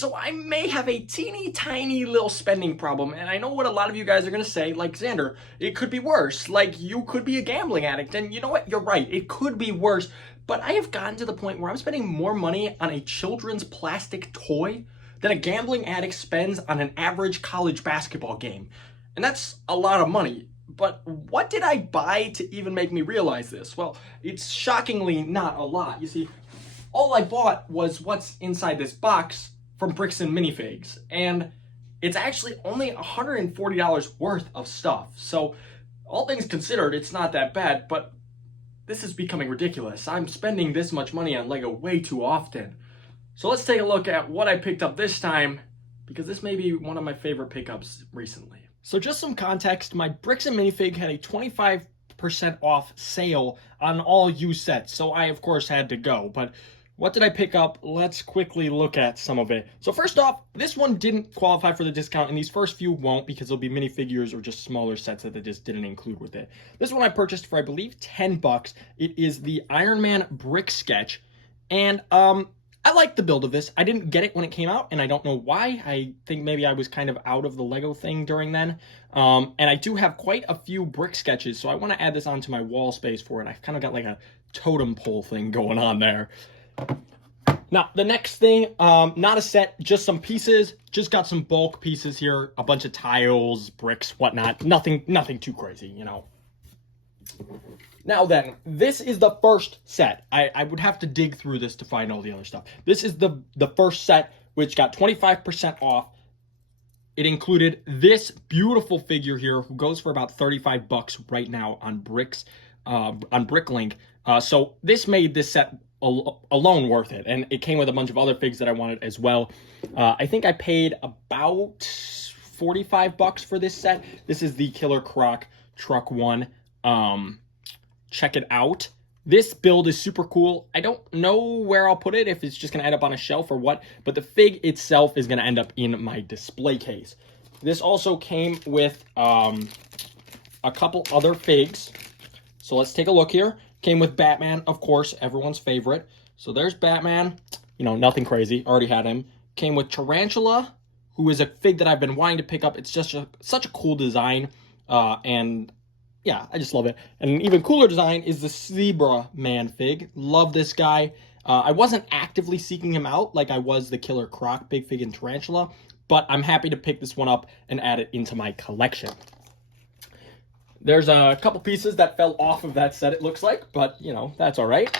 so I may have a teeny tiny little spending problem, and I know what a lot of you guys are gonna say, like, Xander, it could be worse. Like, you could be a gambling addict, and you know what? You're right, it could be worse. But I have gotten to the point where I'm spending more money on a children's plastic toy than a gambling addict spends on an average college basketball game. And that's a lot of money. But what did I buy to even make me realize this? Well, it's shockingly not a lot. You see, all I bought was what's inside this box from Bricks and Minifigs, and it's actually only $140 worth of stuff. So, all things considered, it's not that bad, but this is becoming ridiculous. I'm spending this much money on Lego way too often. So let's take a look at what I picked up this time, because this may be one of my favorite pickups recently. So just some context, my Bricks and Minifig had a 25% off sale on all used sets, so I of course had to go. But what did I pick up? Let's quickly look at some of it. So first off, this one didn't qualify for the discount, and these first few won't because they'll be minifigures or just smaller sets that they just didn't include with it. This one I purchased for, I believe, 10 bucks. It is the Iron Man brick sketch, and I like the build of this. I didn't get it when it came out, and I don't know why. I think maybe I was kind of out of the Lego thing during then. And I do have quite a few brick sketches, so I want to add this onto my wall space for it. I've kind of got like a totem pole thing going on there. Now, the next thing, not a set, just some pieces. Just got some bulk pieces here, a bunch of tiles, bricks, whatnot. Nothing too crazy, you know. Now then, this is the first set. I would have to dig through this to find all the other stuff. This is the first set, which got 25% off. It included this beautiful figure here, who goes for about 35 bucks right now on Bricks, on Bricklink. So this made this set alone worth it, and it came with a bunch of other figs that I wanted as well. I think I paid about 45 bucks for this set. This is the Killer Croc Truck one. Check it out. This build is super cool. I don't know where I'll put it, if it's just gonna end up on a shelf or what, but the fig itself is gonna end up in my display case. This also came with a couple other figs. So let's take a look here. Came with Batman, of course, everyone's favorite. So there's Batman, you know, nothing crazy, already had him. Came with Tarantula, who is a fig that I've been wanting to pick up. It's just such a cool design, and yeah, I just love it. And an even cooler design is the Zebra Man fig. Love this guy. I wasn't actively seeking him out like I was the Killer Croc Big Fig and Tarantula, but I'm happy to pick this one up and add it into my collection. There's a couple pieces that fell off of that set, it looks like, but, you know, that's all right.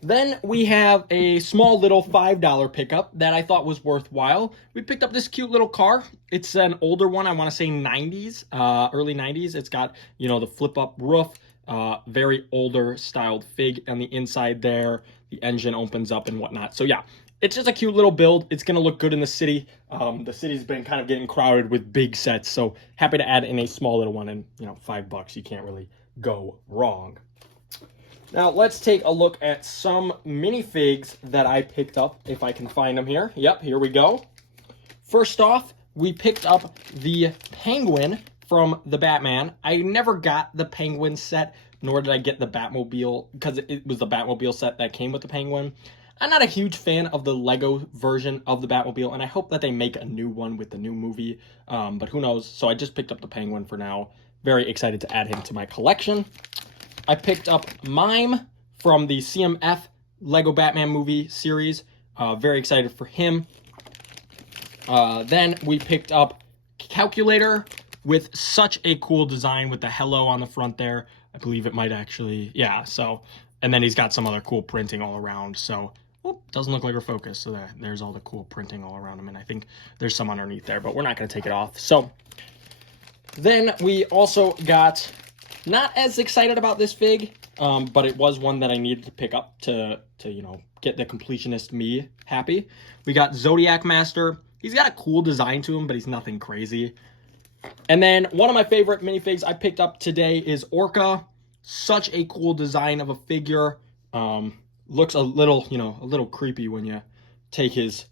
Then we have a small little $5 pickup that I thought was worthwhile. We picked up this cute little car. It's an older one, I want to say 90s, early 90s. It's got, you know, the flip-up roof, very older styled fig on the inside there. The engine opens up and whatnot. So yeah, it's just a cute little build. It's going to look good in the city. The city's been kind of getting crowded with big sets, so happy to add in a small little one, and, you know, $5, you can't really go wrong. Now, let's take a look at some minifigs that I picked up, if I can find them here. Yep, here we go. First off, we picked up the Penguin from the Batman. I never got the Penguin set, nor did I get the Batmobile, because it was the Batmobile set that came with the Penguin. I'm not a huge fan of the Lego version of the Batmobile, and I hope that they make a new one with the new movie, but who knows. So I just picked up the Penguin for now. Very excited to add him to my collection. I picked up Mime from the CMF Lego Batman movie series. Very excited for him. Then we picked up Calculator with such a cool design with the hello on the front there. I believe it might actually, yeah, so. And then he's got some other cool printing all around, so. Whoop, doesn't look like we're focused, so there's all the cool printing all around him, and I think there's some underneath there, but we're not going to take it off. So then we also got, not as excited about this fig, but it was one that I needed to pick up to you know, get the completionist me happy. We got Zodiac Master. He's got a cool design to him, but he's nothing crazy. And then one of my favorite minifigs I picked up today is Orca. Such a cool design of a figure. Looks a little, you know, a little creepy when you take his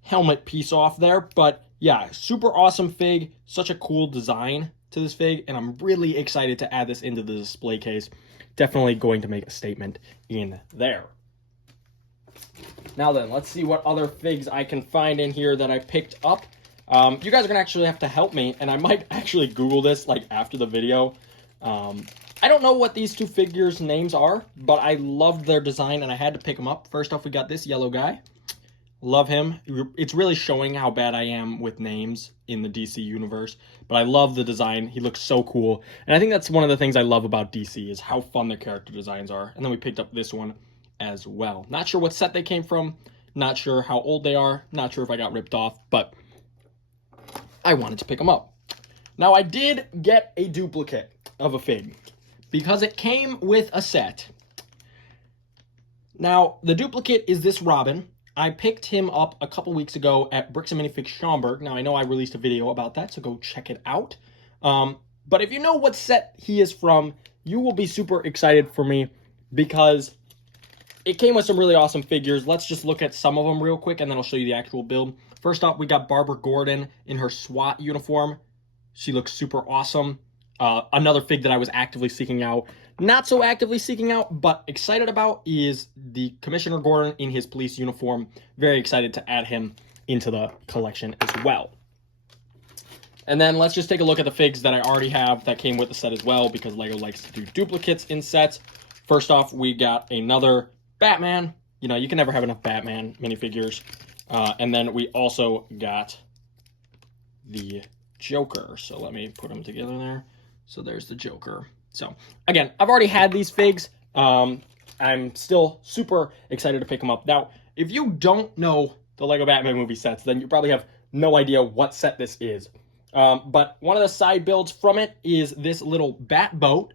helmet piece off there. But yeah, super awesome fig. Such a cool design to this fig, and I'm really excited to add this into the display case. Definitely going to make a statement in there. Now then, let's see what other figs I can find in here that I picked up. You guys are gonna actually have to help me, and I might actually Google this like after the video. I don't know what these two figures' names are, but I loved their design and I had to pick them up. First off, we got this yellow guy. Love him. It's really showing how bad I am with names in the DC universe, but I love the design. He looks so cool. And I think that's one of the things I love about DC is how fun their character designs are. And then we picked up this one as well. Not sure what set they came from. Not sure how old they are. Not sure if I got ripped off, but I wanted to pick them up. Now, I did get a duplicate of a fig because it came with a set. Now, the duplicate is this Robin. I picked him up a couple weeks ago at Bricks and Minifigs Schaumburg. Now, I know I released a video about that, so go check it out. But if you know what set he is from, you will be super excited for me because it came with some really awesome figures. Let's just look at some of them real quick, and then I'll show you the actual build. First off, we got Barbara Gordon in her SWAT uniform. She looks super awesome. Another fig that I was actively seeking out, not so actively seeking out, but excited about is the Commissioner Gordon in his police uniform. Very excited to add him into the collection as well. And then let's just take a look at the figs that I already have that came with the set as well, because LEGO likes to do duplicates in sets. First off, we got another Batman. You know, you can never have enough Batman minifigures. And then we also got the Joker. So let me put them together there. So there's the Joker. So again, I've already had these figs. I'm still super excited to pick them up. Now, if you don't know the LEGO Batman movie sets, then you probably have no idea what set this is. But one of the side builds from it is this little bat boat.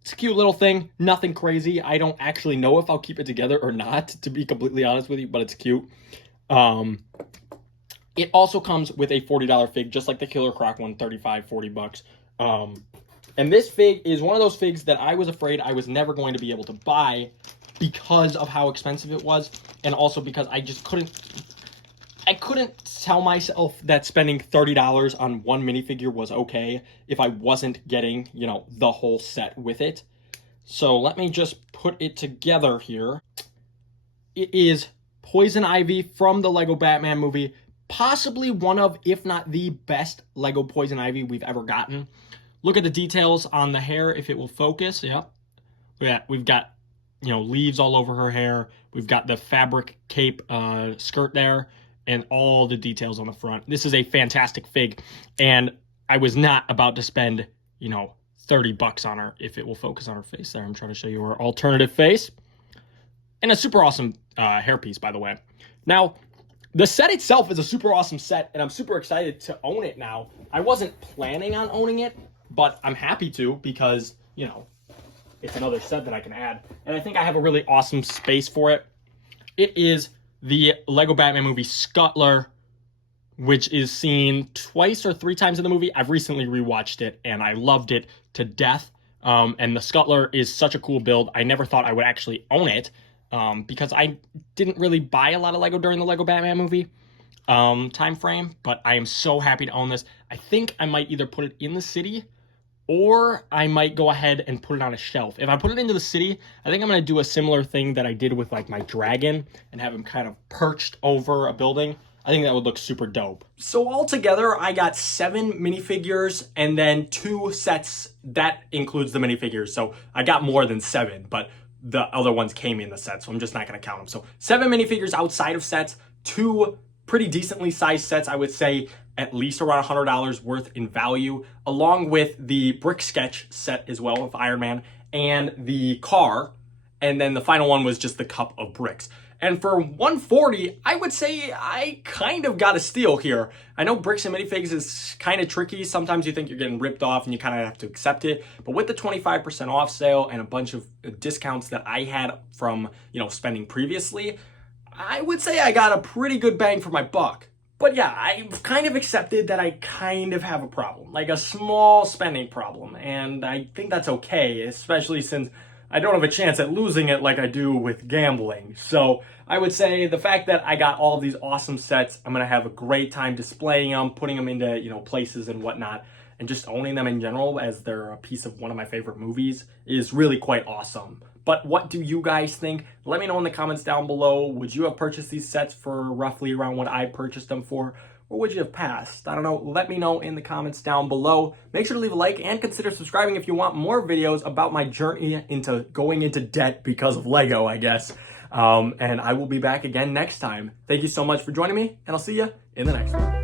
It's a cute little thing, nothing crazy. I don't actually know if I'll keep it together or not, to be completely honest with you, but it's cute. It also comes with a $40 fig, just like the Killer Croc one, 35, 40 bucks. And this fig is one of those figs that I was afraid I was never going to be able to buy because of how expensive it was, and also because I just couldn't tell myself that spending $30 on one minifigure was okay if I wasn't getting, you know, the whole set with it. So let me just put it together here. It is Poison Ivy from the LEGO Batman movie. Possibly one of, if not the best LEGO Poison Ivy we've ever gotten. Look at the details on the hair if it will focus. Yep. Yeah, we've got, you know, leaves all over her hair. We've got the fabric cape skirt there and all the details on the front. This is a fantastic fig, and I was not about to spend, you know, 30 bucks on her. If it will focus on her face there. I'm trying to show you her alternative face. And a super awesome hairpiece, by the way. Now, the set itself is a super awesome set, and I'm super excited to own it now. I wasn't planning on owning it, but I'm happy to because, you know, it's another set that I can add. And I think I have a really awesome space for it. It is the LEGO Batman movie Scuttler, which is seen twice or three times in the movie. I've recently rewatched it, and I loved it to death. And the Scuttler is such a cool build. I never thought I would actually own it because I didn't really buy a lot of LEGO during the LEGO Batman movie time frame, but I am so happy to own this. I think I might either put it in the city or I might go ahead and put it on a shelf. If I put it into the city, I think I'm going to do a similar thing that I did with like my dragon and have him kind of perched over a building. I think that would look super dope. So altogether, I got 7 minifigures and then 2 sets. That includes the minifigures. So I got more than 7, but the other ones came in the set, so I'm just not going to count them. So 7 minifigures outside of sets, 2 pretty decently sized sets, I would say at least around $100 worth in value, along with the brick sketch set as well of Iron Man and the car. And then the final one was just the cup of bricks. And for $140, I would say I kind of got a steal here. I know Bricks and Minifigs is kind of tricky. Sometimes you think you're getting ripped off and you kind of have to accept it. But with the 25% off sale and a bunch of discounts that I had from, you know, spending previously, I would say I got a pretty good bang for my buck. But yeah, I've kind of accepted that I kind of have a problem, like a small spending problem. And I think that's okay, especially since I don't have a chance at losing it like I do with gambling. So I would say the fact that I got all of these awesome sets, I'm going to have a great time displaying them, putting them into, you know, places and whatnot, and just owning them in general as they're a piece of one of my favorite movies is really quite awesome. But what do you guys think? Let me know in the comments down below. Would you have purchased these sets for roughly around what I purchased them for? Or would you have passed? I don't know. Let me know in the comments down below. Make sure to leave a like and consider subscribing if you want more videos about my journey into going into debt because of Lego, I guess. And I will be back again next time. Thank you so much for joining me, and I'll see you in the next one.